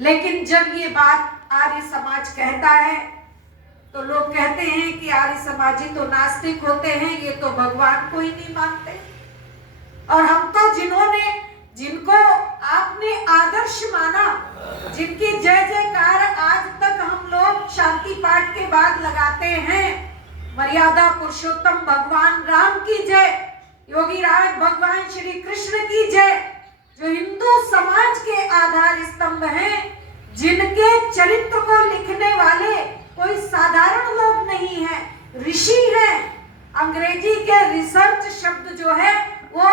लेकिन जब ये बात आर्य समाज कहता है तो लोग कहते हैं कि आर्य समाजी तो नास्तिक होते हैं, ये तो भगवान को ही नहीं मानते। और हम तो जिनको आपने आदर्श माना, जिनकी जय जयकार आज तक हम लोग शांति पाठ के बाद लगाते हैं, मर्यादा पुरुषोत्तम भगवान राम की जय, योगी राज भगवान श्री कृष्ण की जय, जो हिंदू समाज के आधार स्तंभ हैं, जिनके चरित्र को लिखने वाले कोई साधारण लोग नहीं है, ऋषि हैं। अंग्रेजी के रिसर्च शब्द जो है वो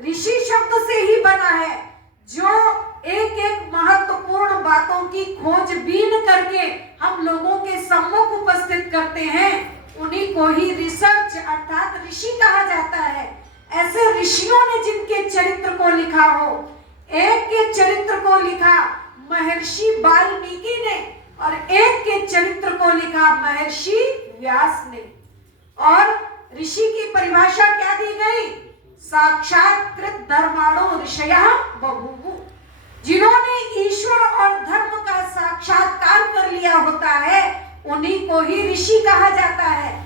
ऋषि शब्द से ही बना है, जो एक एक महत्वपूर्ण बातों की खोजबीन करके हम लोगों के सम्मुख उपस्थित करते हैं, उन्हीं को ही रिसर्च अर्थात ऋषि कहा जाता है। ऐसे ऋषियों ने जिनके चरित्र को लिखा हो, एक के चरित्र को लिखा महर्षि वाल्मीकि ने और एक के चरित्र को लिखा महर्षि व्यास ने। और ऋषि की परिभाषा क्या दी गई? साक्षात्कृत धर्माणो ऋषयः बभूवुः, जिन्होंने ईश्वर और धर्म का साक्षात्कार कर लिया होता है, उन्हीं को ही ऋषि कहा जाता है।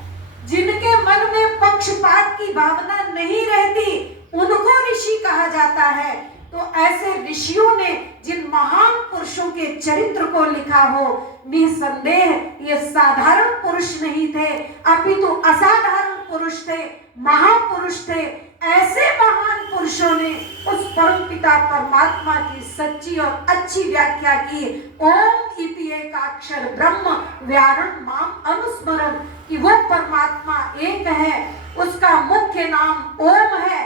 जिनके मन में पक्षपात की भावना नहीं रहती, उनको ऋषि कहा जाता है। तो ऐसे ऋषियों ने जिन महान पुरुषों के चरित्र को लिखा हो, निसंदेह ये साधारण पुरुष नहीं थे, अपितु असाधारण पुरुष थे, महापुरुष थे। ऐसे महान पुरुषों ने उस परम पिता परमात्मा की सच्ची और अच्छी व्याख्या की, ओम इति एकाक्षर ब्रह्म व्यारण माम अनुस्मरण, कि वो परमात्मा एक है, उसका मुख्य नाम ओम है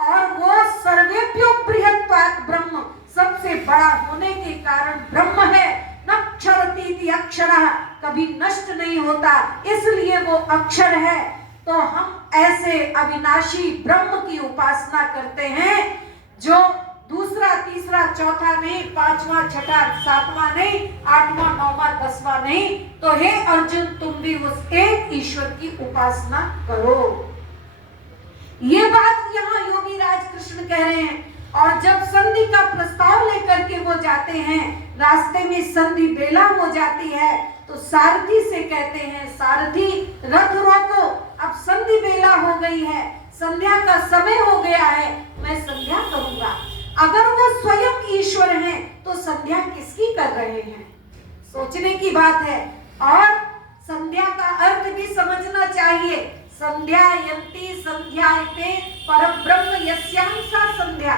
और वो सर्वेभ्यो बृहत्वात् ब्रह्म, सबसे बड़ा होने के कारण ब्रह्म है। न क्षरतीति अक्षरः, कभी नष्ट नहीं होता, इसलिए वो अक्षर है। तो हम ऐसे अविनाशी ब्रह्म की उपासना करते हैं, जो दूसरा तीसरा चौथा नहीं, पांचवा छठा सातवां नहीं, आठवां नौवां दसवां नहीं। तो हे अर्जुन, तुम भी उस एक ईश्वर की उपासना करो। ये बात यहाँ योगी राज कृष्ण कह रहे हैं। और जब संधि का प्रस्ताव लेकर के वो जाते हैं, रास्ते में संधि बेला हो जाती है, तो सारथी से कहते हैं, सारथी रथ रोको, अब संधि बेला हो गई है, संध्या का समय हो गया है, मैं संध्या करूंगा। अगर वो स्वयं ईश्वर हैं तो संध्या किसकी कर रहे हैं? सोचने की बात है। और संध्या का अर्थ भी समझना चाहिए। संध्यायन्ति संध्यायते परब्रह्म यस्यां सा संध्या,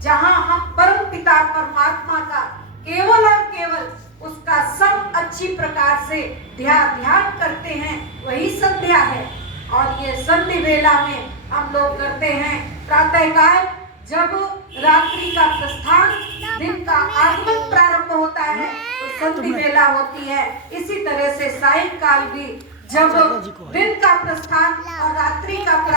जहां हम परम पिता परमात्मा का केवल और केवल उसका सब अच्छी प्रकार से ध्यान करते हैं, वही संध्या है। और ये संधि वेला में हम लोग करते हैं प्रातःकाल, जब रात्रि का प्रस्थान, दिन का आगमन प्रारंभ होता है, तो संधि वेला होती है। इसी तरह से सायंकाल भी, जब दिन का प्रस्थान और रात्रि का